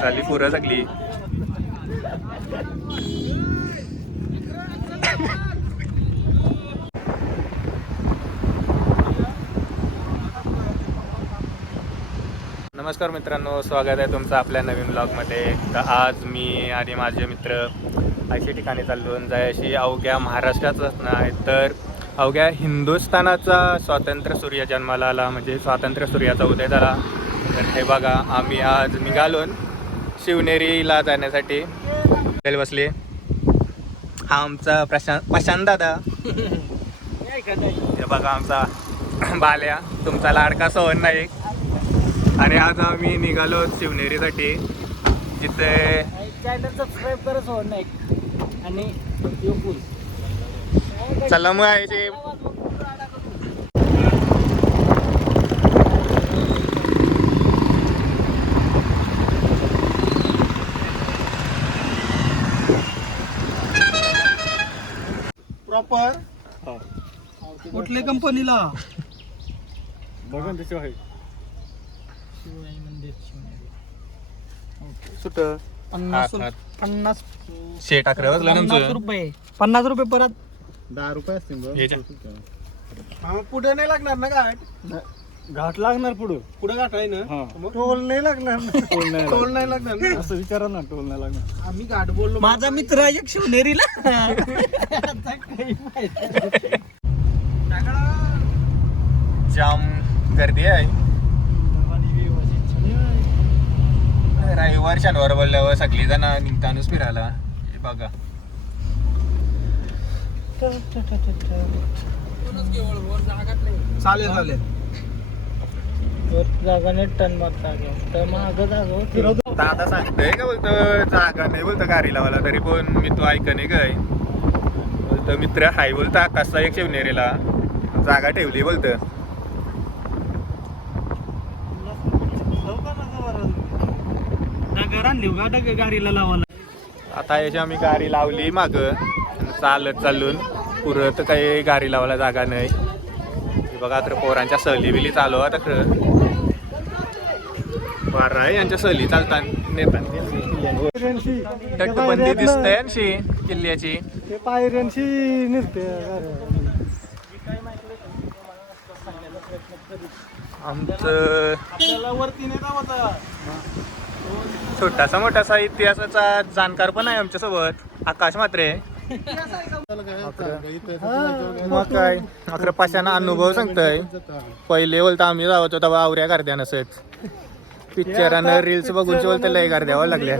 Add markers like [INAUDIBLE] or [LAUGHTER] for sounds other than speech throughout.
झाली पुरं सगळी नमस्कार मित्रांनो स्वागत आहे तुमचं आपल्या नवीन ब्लॉगमध्ये तर आज मी आणि माझे मित्र अशी ठिकाणी चाललो जायशी अवघ्या महाराष्ट्राचाच नाही तर अवघ्या हिंदुस्थानाचा स्वातंत्र्य सूर्य जन्माला आला. म्हणजे स्वातंत्र्य सूर्याचा उदय झाला. तर हे बघा आम्ही आज निघालो शिवनेरीला जाण्यासाठी. बसले. हा आमचा प्रशांत प्रशांत दादा. हे बघा आमचा बाल्या. तुमचा लाडका सोहन नाईक. आणि आज आम्ही निघालो शिवनेरीसाठी. जिथे चॅनल सबस्क्राईब करत हो नाईक आणि चला मग प्रॉपर कुठल्या कंपनीला? बघून तशी आहे मंदिर सुट. पन्नास हात. पन्नास शेट अकरा वाजला पन्नास तुमचं? रुपये. पन्नास रुपये परत. दहा रुपये असतील बघ. याच्या. पुढे नाही लागणार ना घाट घाट लागणार पुढं. पुढे घाट आहे ना? मग? टोल नाही लागणार टोल नाही टोल नाही लागणार ना? असं विचारा ना टोल नाही लागणार. आम्ही घाट बोललो. माझा मित्र आहे एक शिवनेरीला. जाम गर्दी आहे. रविवार शनिवार बोलल्यावर सगळी जण निघतानच फिरायला. हे बघा. चालेल चालेल. जागा नाही टन मारता तर महाग जागा दादा सांगतोय का बोलतो जागा नाही बोलतो गाडी लावायला तरी पण मी तो ऐक नाही काय. बोलतो मित्र हाय बोलता कसा एक शिवनेरीला. जागा ठेवली बोलतं. गाडीला लावायला. आता याची आम्ही गाडी लावली माग चालत चालून पुरत काही गाडी लावायला जागा नाही. हे बघा तर पोरांच्या सहली बिली चालू आता खरं. बारा आहे यांच्या सहली चालतात. नेताना तटबंदी दिसतंय यांची किल्ल्याची. ते पायऱ्यांशी निर्ते आमचं छोटासा मोठासा इतिहासाचा जाणकार पण आहे आमच्यासोबत. आकाश मात्रे मग काय? अकरा पाशाना अनुभव सांगतोय. पहिले बोलता आम्ही जावत बा आवऱ्या गर्द्या नसत पिक्चरानं रील्स बघून बोलतं लय गर्द्यावर लागल्या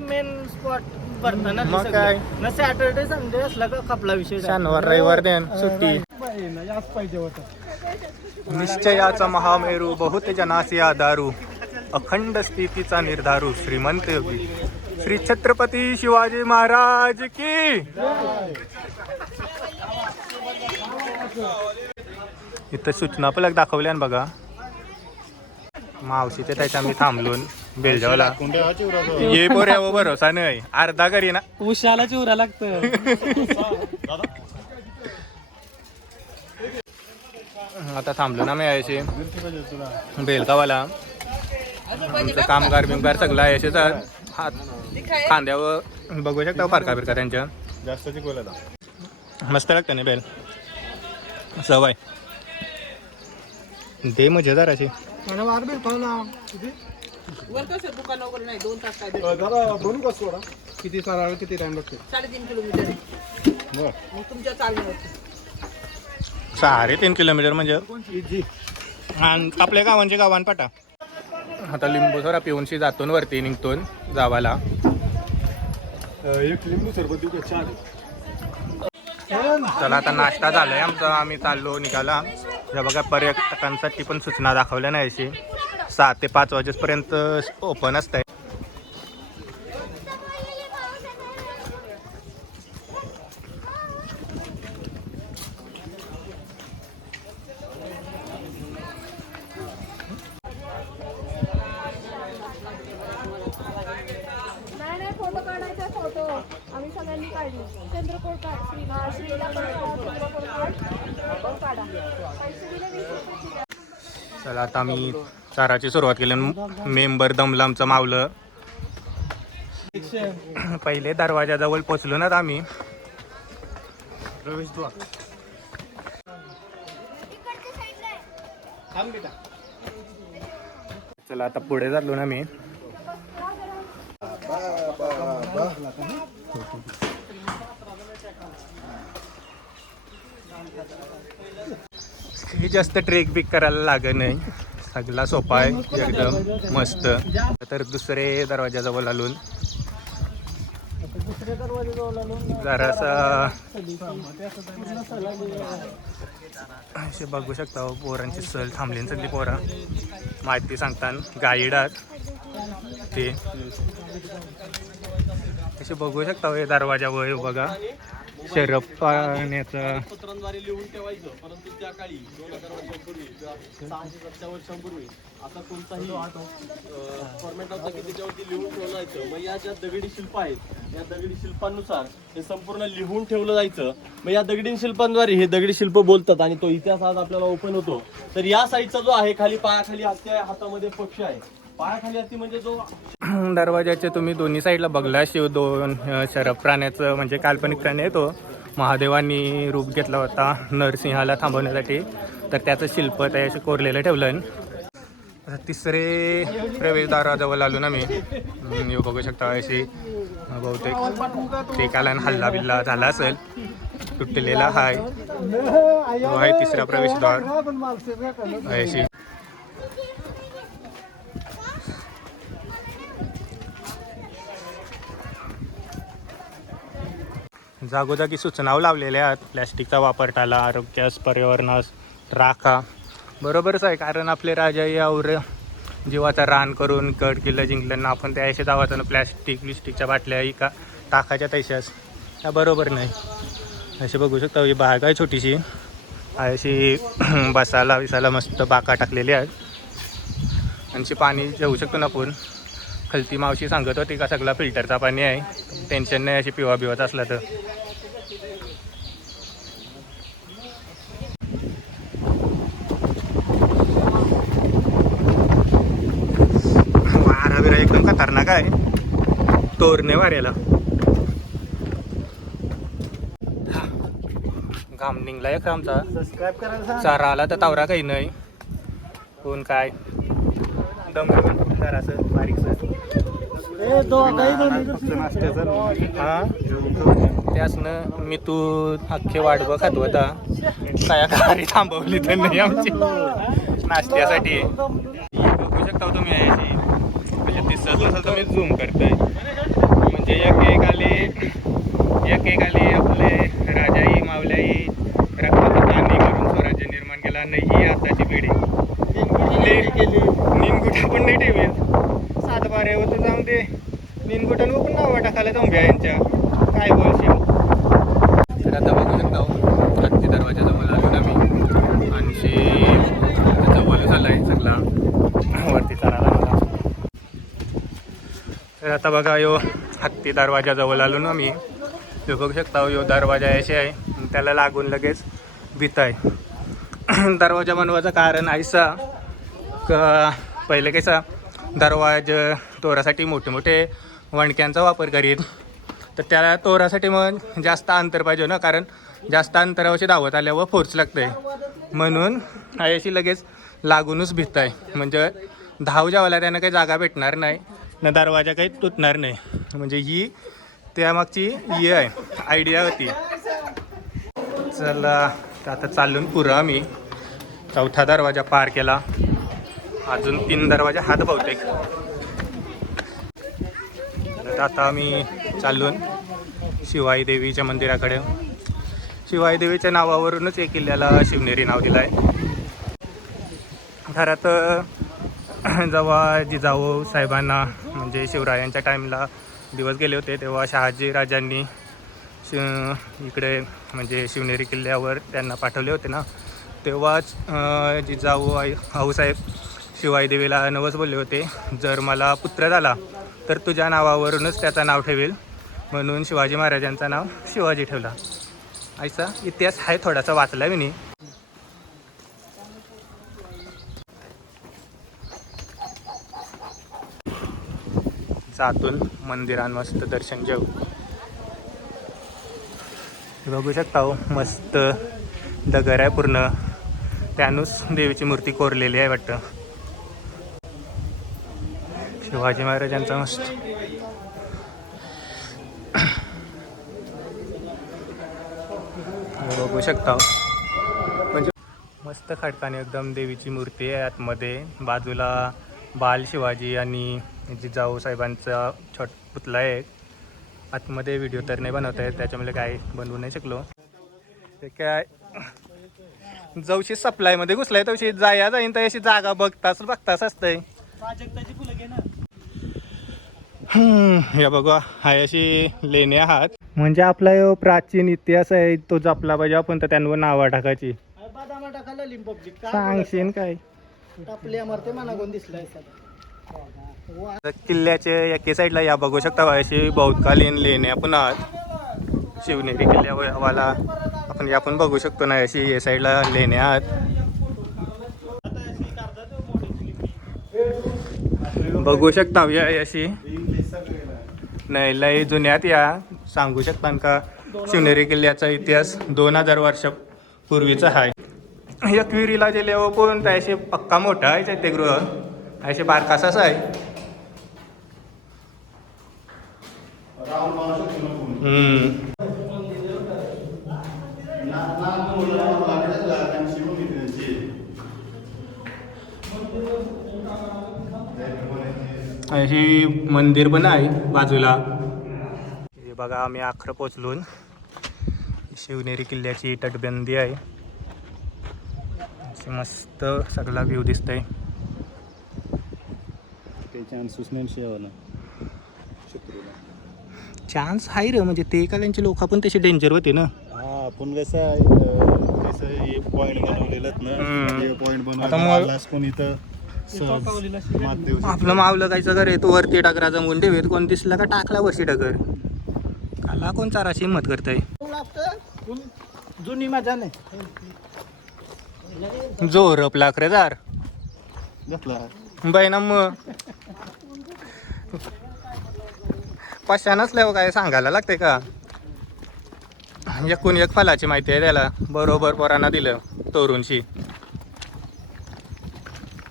मेन स्पॉट भरताना मग काय? ना सॅटर्डे संडे असला का खपला विषय शनिवार रविवार देन सुट्टी. याच पाहिजे होतं. निश्चयाचा महामेरू बहुत जनासी आधारू अखंड स्थितीचा निर्धारू श्रीमंत योगी. श्री छत्रपती शिवाजी महाराज की इथं सूचना पलक दाखवल्या बघा. मावशी ते त्याच्या मी थांबलून बेलजावला ये पोऱ्या भरोसा नाही अर्धा करी ना. उशाला चिवरा लागतं आता थांबलो ना मी यायचे बेलगावाला आमचं कामगार बिमगार सगळं यायचे तर हात खांद्यावर बघू शकता फारका बिरका त्यांच्या. जास्त मस्त लागतं ना बेल. सवय. दे मजा जराशी मला वार बिल पावला दादा बोलू का सोडा? किती किती टाइम लागते? साडेतीन किलोमीटर आहे. बर. मग तुमच्या चालण्यावरती सहा तीन किलोमीटर म्हणजे आणि आपल्या गावांचे गावान पाटा आता लिंबू सोरा पिऊनशी जातून वरती निघतून जावाला. एक लिंबू सरबत देऊ का? चार चला आता नाश्ता झालाय आमचा. आम्ही चाललो निघाला या बघा पर्यटकांसाठी पण सूचना दाखवल्या नाही अशी सहा ते पाच वाजेपर्यंत ओपन असतंय नाही नाही फोटो काढायचा फोटो आम्ही सगळ्यांनी काढली चंद्रकोर काढ श्री श्रीला चंद्रकोर काढ फोटो काढा पैसे दिले वीस रुपये दिले. चला आता आम्ही चाराची सुरुवात केली मेंबर दमलामचं मावलं. [CLEARS THROAT] पहिले दरवाजाजवळ पोचलो ना आम्ही. चला आता पुढे झालो ना मी. जास्त ट्रेक बिक करायला लागत नाही. सगळा सोपा आहे एकदम मस्त. तर दुसरे दरवाजाजवळ आलून जरासा असे बघू शकता हो, पोरांची सहल थांबली चालली पोरा. माहिती सांगतात गाईड ते. असे बघू शकता हो, हे दरवाजा वय बघा. शरफ पाण्याचा पत्रांद्वारे लिहून ठेवायचं परंतु त्या काळी दोन हजार वर्षांपूर्वी किंवा सहाशे सत्तर वर्षांपूर्वी आता कोणताही फॉर्मॅट होता की त्याच्यावरती लिहून ठेवलं जायचं मग या ज्या दगडी शिल्प आहेत या दगडी शिल्पांनुसार हे संपूर्ण लिहून ठेवलं जायचं. मग या दगडी शिल्पांद्वारे हे दगडी शिल्प बोलतात आणि तो इतिहास आज आपल्याला ओपन होतो. तर या साईडचा जो आहे खाली पायाखाली हत्ती आहे हातामध्ये पक्ष आहे. पायाखाली म्हणजे जो [CLEARS THROAT] दरवाजाचे तुम्ही दोन्ही साईडला बघला शिव दोन शरभ प्राण्याचं म्हणजे काल्पनिक प्राणी आहे तो. महादेवांनी रूप घेतला होता नरसिंहाला थांबवण्यासाठी. तर त्याचं शिल्प त्याशी कोरलेलं ठेवलं. तिसरे प्रवेशद्वाराजवळ आलो ना मी. येऊ बघू शकता अशी बहुतेक ते कालान हल्ला बिल्ला झाला असेल. तुटलेला हाय. आहे तिसरा प्रवेशद्वार. अशी. जागोजागी सूचनाव लावलेल्या आहेत. प्लॅस्टिकचा वापर टाला आरोग्यास पर्यावरणास राखा. बरोबरच आहे कारण आपले राजा यावर जीवाचा रान करून गड किल्ला जिंकल्यानं आपण त्या ऐशे दावाचं प्लॅस्टिक बिस्टिकच्या बाटल्या का टाकाच्या तैशास. त्या बरोबर नाही. असे बघू शकता ही बाग आहे छोटीशी. अशी [CLEARS THROAT] बसायला विसायला मस्त बाका टाकलेली आहेत. आणि पाणी जाऊ शकतो ना आपण. खलती मावशी सांगत होती का सगळा फिल्टरचा पाणी आहे. टेन्शन नाही अशी पिवा बिवत असला तर. वारा बिरा एकदम खतरनाक आहे. तोरणे वाऱ्याला. घाम निघला एक आमचा. चारा आला तर तावरा काही नाही. कोण काय? दम बारीकसं त्यासनं मी तू अख्खे वाडवं खात होता काय गाडी थांबवली तर नाही आमची. नाश्त्यासाठी. बघू शकता हो तुम्ही याची. म्हणजे दिसत नसेल तुम्ही झूम करताय. म्हणजे एक एक आले एक एक आले आपले राजाई मावल्याई रक्ताचं पाणी करून स्वराज्य निर्माण केला नाही ही आताची पिढी. निनगुटा पण नाही ठेवेल सात बारे होते जाऊन ते निनगुटांवर पण नावं टाकायला जांभ्या यांच्या. काय बोलशील? तर आता बघू शकता हो, हत्ती दरवाजा आलो ना मी. ऐंशी जवळ झालाय सगळा. वरती चालायला मला तर आता बघा यो हत्ती दरवाजा आलो ना मी. तो बघू शकता हो, यो दरवाजा असे आहे. त्याला लागून लगेच भीत आहे. [CLEARS THROAT] दरवाजा बनवायचं कारण ऐसा पहिले कसा दरवाज तोरासाठी मोठे मोठे वणक्यांचा वापर करीत. तर त्याला तोरासाठी मग जास्त अंतर पाहिजे ना कारण जास्त अंतरावरची धावत आल्यावर फोर्स लागते म्हणून अशी लगेच लागूनच भीत आहे म्हणजे धाव जेवायला त्यांना काही जागा भेटणार नाही ना दरवाजा काही तुटणार नाही. म्हणजे ही त्यामागची ही आहे आयडिया होती. चला आता चालून पुरं आम्ही. चौथा दरवाजा पार केला. अजून तीन दरवाजा हात बहुतेक. तर आता आम्ही चालून शिवाई देवीच्या मंदिराकडे. शिवाई देवीच्या नावावरूनच या किल्ल्याला शिवनेरी नाव दिलं आहे घरात जेव्हा जिजाऊ साहेबांना म्हणजे शिवरायांच्या टाईमला दिवस गेले होते तेव्हा शहाजी राजांनी शि इकडे म्हणजे शिवनेरी किल्ल्यावर त्यांना पाठवले होते ना तेव्हाच जिजाऊ आई आऊसाहेब शिवायदेवीला नवस बोलले होते. जर मला पुत्र झाला तर तुझ्या नावावरूनच त्याचं नाव ठेवेल. म्हणून शिवाजी महाराजांचं नाव शिवाजी ठेवला. ऐसा इतिहास आहे थोडासा वाचला मी नी. आतून मस्त दर्शन घेऊ. बघू शकता हो मस्त दगर आहे पूर्ण. त्यानुस देवीची मूर्ती कोरलेली आहे वाटतं. शिवाजी महाराजांचा मस्त बघू शकता. म्हणजे मस्त खडकाने एकदम देवीची मूर्ती आहे आतमध्ये. बाजूला बाल शिवाजी आणि जिजाऊ साहेबांचा छोट पुतळा आहे. आतमध्ये व्हिडिओ तर नाही बनवता येत त्याच्यामुळे काय बनवू नाही शकलो. ते काय? जवशी सप्लायमध्ये घुसलाय तवशी. जाया जाईन तर अशी जागा बघताच बघताच असतंय. हे बघा अशी लेणे आहात. म्हणजे आपला ह्यो प्राचीन इतिहास आहे तो जपला पाहिजे आपण तर त्यांवर नावं टाकायची. लिंपॉपची काय सांगशीन काय? आपले मारते मना कोण दिसलाय वा तर किल्ल्याचे एके साईडला या बघू शकता अशी बहुतकालीन लेणे आपण आहात. शिवनेरी किल्ल्यावाला आपण या पण बघू शकतो ना अशी या साईडला लेणे आहात. बघू शकता या अशी. नाही लय जुन्यात या. सांगू शकता का? शिवनेरी किल्ल्याचा इतिहास दोन हजार वर्षापूर्वीचा आहे एकविरीला जे लेव पण असे पक्का मोठा आहे चैत्यगृह. असे बारकासाच आहे. हम्म. अशी मंदिर पण आहे बाजूला. हे बघा आम्ही आखरं पोचलून शिवनेरी किल्ल्याची तटबंदी आहे. अशी मस्त सगळा व्ह्यू दिसतंय. चान्स आहे रे म्हणजे ते का त्यांचे लोक पण तसे डेंजर होते ना? हा आपण कसं आहे कसं हे पॉईंट बनवलेलं. ना पॉईंट आता मग- बनवला कोण इथं. सहज. आपलं मावलं कायचं घर आहे तो वरती डगरा जमवून ठेवेत कोण दिसला का टाकला वरती डगर काला कोण चाराशी हिंमत करतय? जुनी मजा नाही जोर जार घेतला. बाई ना मग. पाचशा नसल्यावर काय सांगायला लागते का? एकूण एक फलाची माहिती आहे त्याला. बरोबर पोरांना दिलं तोरूनशी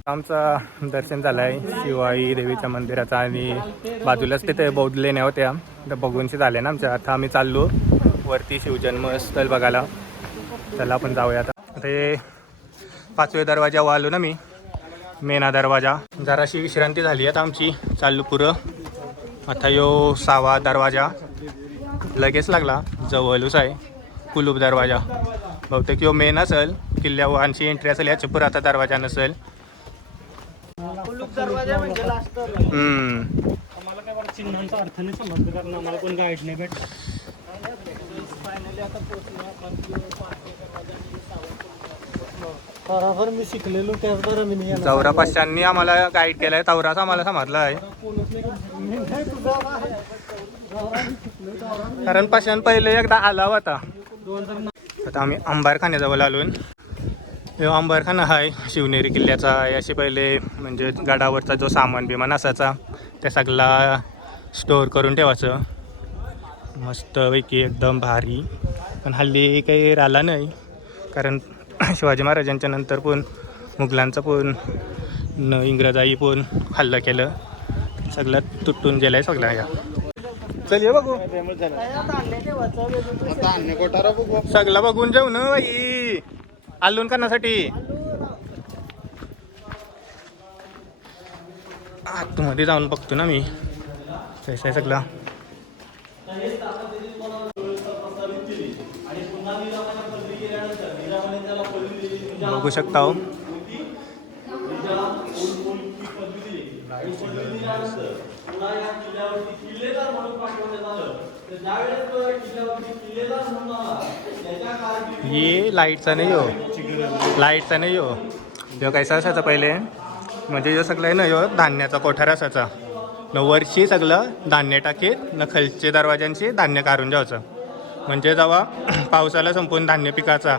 आमचं दर्शन झालं आहे शिवाई देवीच्या मंदिराचं आणि बाजूलाच तिथे बौद्ध लेण्या होत्या त्या बघूनशी झाल्या ना आमच्या. आता आम्ही चाललो. वरती शिवजन्मस्थळ बघायला. त्याला आपण जाऊया आता. ते पाचवे दरवाजावर आलो ना मी. मेना दरवाजा. जराशी विश्रांती झाली आता आमची. चाललो पुरं. आता यो सहावा दरवाजा. लगेच लागला. जवळच आहे. कुलूप दरवाजा. बहुतेक यो मेन असेल. किल्ल्यावर आणखी एंट्री असेल. याच्या पुरं आता दरवाजा नसेल. दरवाजा म्हणजे लास्ट हम्म. आम्हाला काय बरं चिन्हांचा अर्थ नाही समजलं कारण आम्हाला कोण गाईड नाही भेट फायनली आता बरोबर मी शिकलेलो त्याच बरं मी नाही येणार. चौरा पाचशांनी आम्हाला गाईड केलाय तवराच आम्हाला समजला आहे कोणच नाही मी नाही तुझा आहे. मी मी कारण पाषाण पहिले एकदा आला होता दोन हजार नऊ- आता आम्ही अंबारखान्याजवळ आलोन हे अंबरखाना आहे शिवनेरी किल्ल्याचा असे पहिले म्हणजे गडावरचा जो सामान बिमान असायचा ते सगळा स्टोअर करून ठेवायचं. मस्तपैकी एकदम भारी. पण हल्ली काही राहिला नाही. कारण [COUGHS] शिवाजी महाराजांच्या नंतर पण मुघलांचं पण न इंग्रजाई पण हल्ला केलं. सगळं तुटून गेलं आहे सगळं या. चल ये बघू. सगळं बघून जाऊ ना बाई. आलून करण्यासाठी? आतमध्ये जाऊन बघतो ना मी. आहे सगळं. बघू शकता हो. ये लाईटचा नाही हो. लाईटचा नाही हो. ह्यो कैसा असायचा पहिले? म्हणजे ह्यो सगळं आहे ना ह्यो धान्याचा कोठार असायचा. न वरची सगळं धान्य टाकीत न खालचे दरवाज्यांशी धान्य काढून जायचं. म्हणजे जेव्हा [CLEARS THROAT] पावसाला संपून धान्य पिकाचा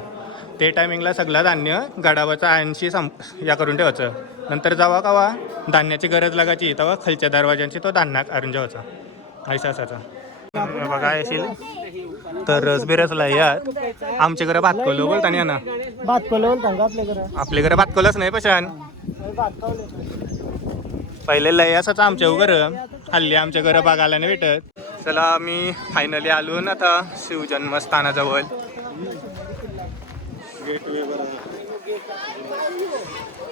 ते टायमिंगला सगळं धान्य गडावाचा ऐंशी सं या करून ठेवायचं. नंतर जेव्हा कवा धान्याची गरज लागायची तेव्हा खालच्या दरवाज्यांची तो धान्य काढून जेवायचा ऐसा असायचा. बघा येशील? तर रसबिरसला यात आमच्या घरं भात कोलो बोलता ना. भात कोलवल सांगा आपल्या घरं? भात कोलच नाही पशान. पहिले लय असंच आमच्या घरं हल्ली आमच्या घरं बघायला नाही भेटत. चला मी फायनली आलो ना आता. शिवजन्मस्थानाजवळ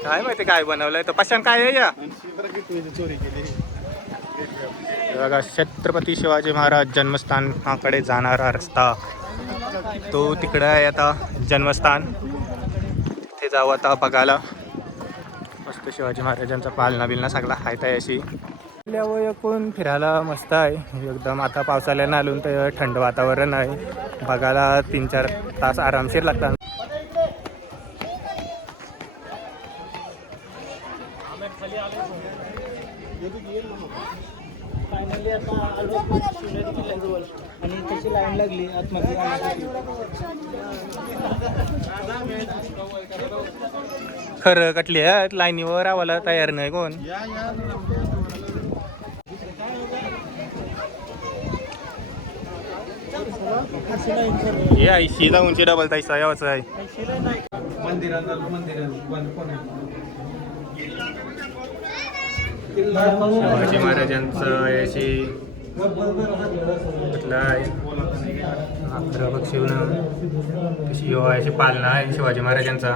काय माहिती काय बनवलंय? तर पशान काय आहे या? चोरी केली. हे बघा छत्रपती शिवाजी महाराज जन्मस्थानाकडे जाणारा रस्ता. तो तिकडं आहे आता जन्मस्थान. तिथे जाऊ आता बघायला. मस्त शिवाजी महाराजांचा पालना बिलना सगळा हायता अशी. आपल्यावर एकूण फिरायला मस्त आहे. एकदम आता पावसाळ्यानं आलून तर थंड वातावरण आहे. बघायला तीन चार तास आरामशीर लागतात फायनली आता आलो शिवनेरी किल्ल्याजवळ आणि त्याची लाईन लागली आतमध्ये जाण्यासाठी. खरं कटली आहे लाईनीवर आवाला तयार नाही कोण. या या अशी डबल ताईसा यावंच आहे. ऐंशी शिवाजी महाराजांचं याची कुठला आहे? अकरा शिवाची पालना आहे शिवाजी महाराजांचा.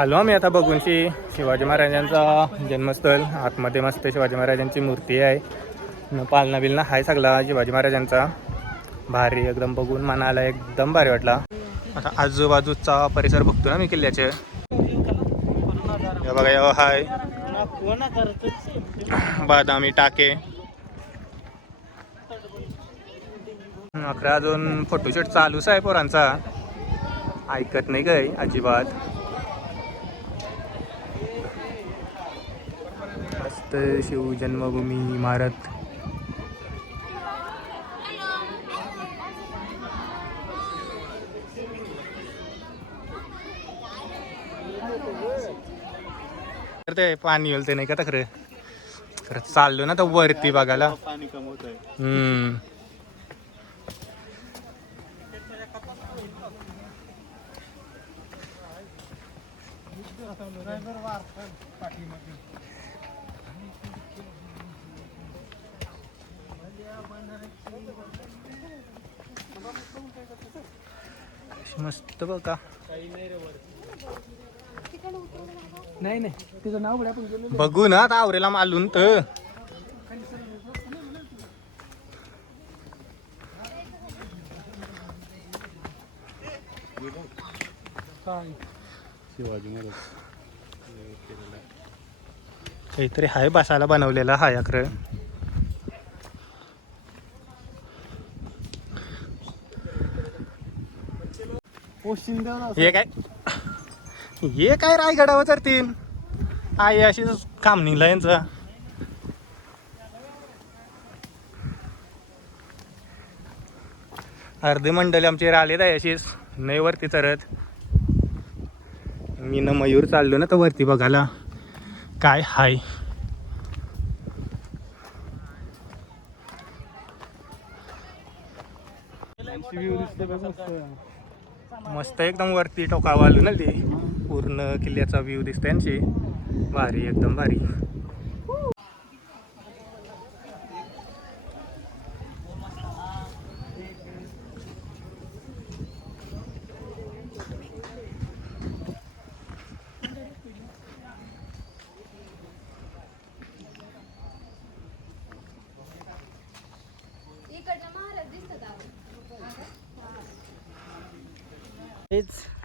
आलो आम्ही आता बघूनशी शिवाजी महाराजांचा जन्मस्थळ. आतमध्ये मस्त शिवाजी महाराजांची मूर्ती आहे. पालना बिलना हाय सगळा शिवाजी महाराजांचा. भारी एकदम बघून मनाला एकदम भारी वाटला. आता आजूबाजूचा परिसर बघतो ना मी किल्ल्याचे. बघा हाय. बदामी टाके. अकरा अजून फोटोशूट चालूच आहे पोरांचा. ऐकत नाही काय अजिबात. मस्त शिव जन्मभूमी इमारत. ते पाणी येईल ते नाही का तर खरं? खरं चाललो ना तर वरती बघायला. पाणी कमवत आहे हम्म. मस्त बघा नाही नाही तिचं नाव बघू ना आता आवरेला मालून तर. काय? शिवाजी महाराज. काहीतरी हाय बसायला बनवलेला हाय अकर हे काय? हे काय रायगडावर चढतील आई अशीच काम निघला यांचं. अर्धे मंडळी आमचे राहिले आहे अशीच नाही वरती चरत मी ना मयूर चाललो ना तर वरती बघायला. काय हाय. मस्त एकदम वरती टोकावा आलो ना ते. पूर्ण किल्ल्याचा व्ह्यू दिसते यांची. भारी एकदम भारी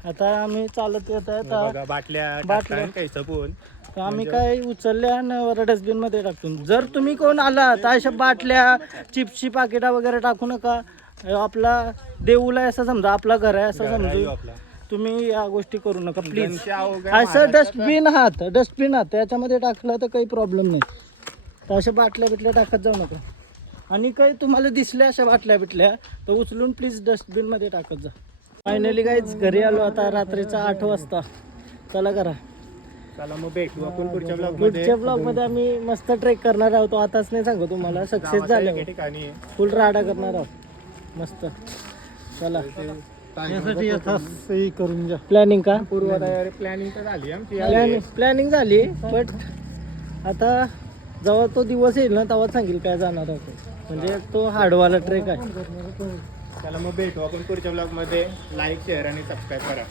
आता आम्ही चालत येत आहे बाटल्या बाटल्या. काही सपून तर आम्ही काय उचलल्या आणि डस्टबिनमध्ये टाकतो जर तुम्ही कोण आला तर अशा बाटल्या चिप्सची पाकिटा वगैरे टाकू नका. आपला देऊला असं समजा आपला घर आहे असं समजू. तुम्ही या गोष्टी करू नका प्लीज असं डस्टबिन आहात डस्टबिन आहात. त्याच्यामध्ये टाकलं तर काही प्रॉब्लेम नाही. तर अशा बाटल्या बिटल्या टाकत जाऊ नका. आणि काही तुम्हाला दिसल्या अशा बाटल्या बिटल्या तर उचलून प्लीज डस्टबिनमध्ये टाकत जा. फायनली काहीच घरी आलो आता रात्रीचा आठ वाजता. चला करा चला मग भेटू आपण पुढच्या ब्लॉगमध्ये पुढच्या ब्लॉगमध्ये आम्ही मस्त ट्रेक करणार आहोत. आताच नाही सांगू तुम्हाला सक्सेस गावाच्या झाले. एके ठिकाणी. फुल राडा करणार आहोत. मस्त. चला. यासाठी करून घ्या प्लॅनिंग का? पूर्वतयारी प्लॅनिंग तर झाली आमची. प्लॅनिंग प्लॅनिंग झाली बट आता जेव्हा तो दिवस येईल ना तेव्हा सांगेल काय जाणार आहोत. म्हणजे तो हार्डवाला ट्रेक आहे. चला मग भेटू आपण पुढच्या ब्लॉगमध्ये. लाईक शेअर आणि सबस्क्राईब करा.